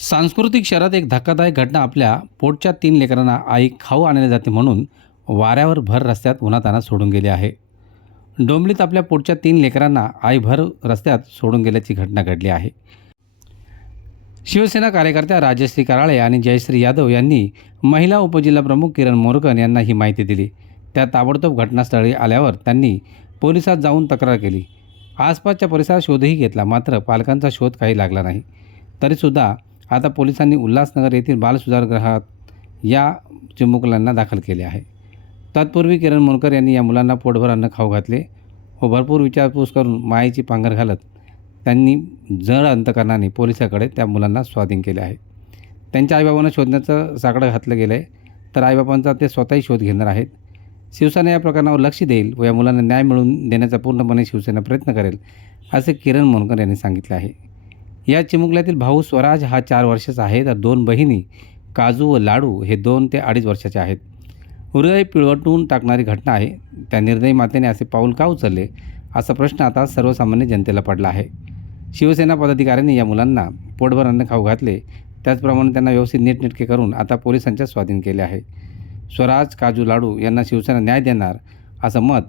सांस्कृतिक शहरात एक धक्कादायक घटना. आपल्या पोटच्या 3 लेकरांना आई खाऊ आणायला जाते म्हणून वाऱ्यावर भर रस्त्यात उन्हातान्हात सोडून गेली आहे. डोंबिवलीत आपल्या पोटच्या 3 लेकरांना आई भर रस्त्यात सोडून गेल्याची घटना घडली आहे. शिवसेना कार्यकर्त्या राजश्री कराळे आणि जयश्री यादव यांनी महिला उपजिल्हाप्रमुख किरण मोरकन यांना ही माहिती दिली. त्या ताबडतोब घटनास्थळी आल्यावर त्यांनी पोलिसात जाऊन तक्रार केली. आसपासच्या परिसरात शोधही घेतला, मात्र पालकांचा शोध काही लागला नाही. तरीसुद्धा आता पोलिसांनी उल्हासनगर येथील बालसुधारगृहात या चिमुकल्यांना दाखल केले आहे. तत्पूर्वी किरण मोरकर यांनी या मुलांना पोटभर अन्न खाऊ घातले व भरपूर विचारपूस करून मायेची पांघर घालत त्यांनी जड अंतकरणाने पोलिसाकडे त्या मुलांना स्वाधीन केले आहे. त्यांच्या आईबाबांना शोधण्याचं साकडं घातलं गेलं आहे, तर आईबाबांचा ते स्वतःही शोध घेणार आहेत. शिवसेना या प्रकरणावर लक्ष देईल व या मुलांना न्याय मिळवून देण्याचा पूर्णपणे शिवसेना प्रयत्न करेल, असे किरण मोरकर यांनी सांगितले आहे. या चिमुकल्यातील भाऊ स्वराज हा 4 वर्षाचा आहे, तर 2 बहिणी काजू व लाडू हे 2 ते 2.5 वर्षाचे आहेत. हृदय पिळवटून टाकणारी घटना आहे. त्या निर्दयी मातेने असे पाऊल का उचलले, असा प्रश्न आता सर्वसामान्य जनतेला पडला आहे. शिवसेना पदाधिकाऱ्यांनी या मुलांना पोटभर अन्न खाऊ घातले, त्याचप्रमाणे त्यांना व्यवस्थित नीटनेटके करून आता पोलिसांच्या स्वाधीन केले आहे. स्वराज, काजू, लाडू यांना शिवसेना न्याय देणार असं मत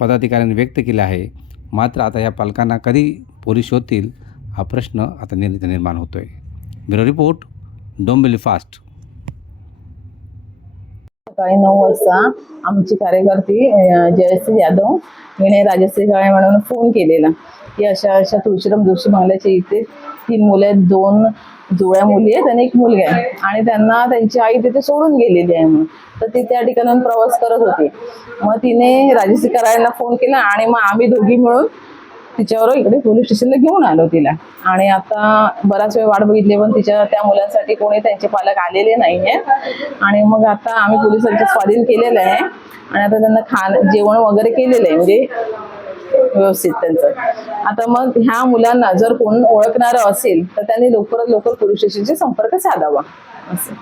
पदाधिकाऱ्यांनी व्यक्त केले आहे. मात्र आता या पालकांना कधी पोलीस शोधतील हा प्रश्न आता निर्माण होतोय. Bureau report, Dombivli fast. सकाळी 9 वाजता आमची कार्यकर्ती जयश्री यादव हिने राजश्री कराळे म्हणून फोन केलेला की अशा तुळशीराम जोशी बंगल्याच्या इथे 3 मुले आहेत, 2 जुळ्या मुली आहेत आणि 1 मुलगा आहे आणि त्यांना त्यांची आई तिथे सोडून गेलेली आहे म्हणून. तर ती त्या ठिकाणाहून प्रवास करत होती. मग तिने राजश्री कराळेंना फोन केला आणि मग आम्ही दोघी मिळून तिच्यावर इकडे पोलीस स्टेशनला घेऊन आलो तिला. आणि आता बराच वेळ वाट बघितली, पण त्या मुलांसाठी कोणी त्यांचे पालक आलेले नाहीये. आणि मग आता आम्ही पोलिसांच्या स्वाधीन केलेलं आहे आणि आता त्यांना जेवण वगैरे केलेलं आहे, म्हणजे व्यवस्थित त्यांचं. आता मग ह्या मुलांना जर कोण ओळखणारं असेल तर त्यांनी लवकरात लवकर पोलीस स्टेशनशी संपर्क साधावा असं.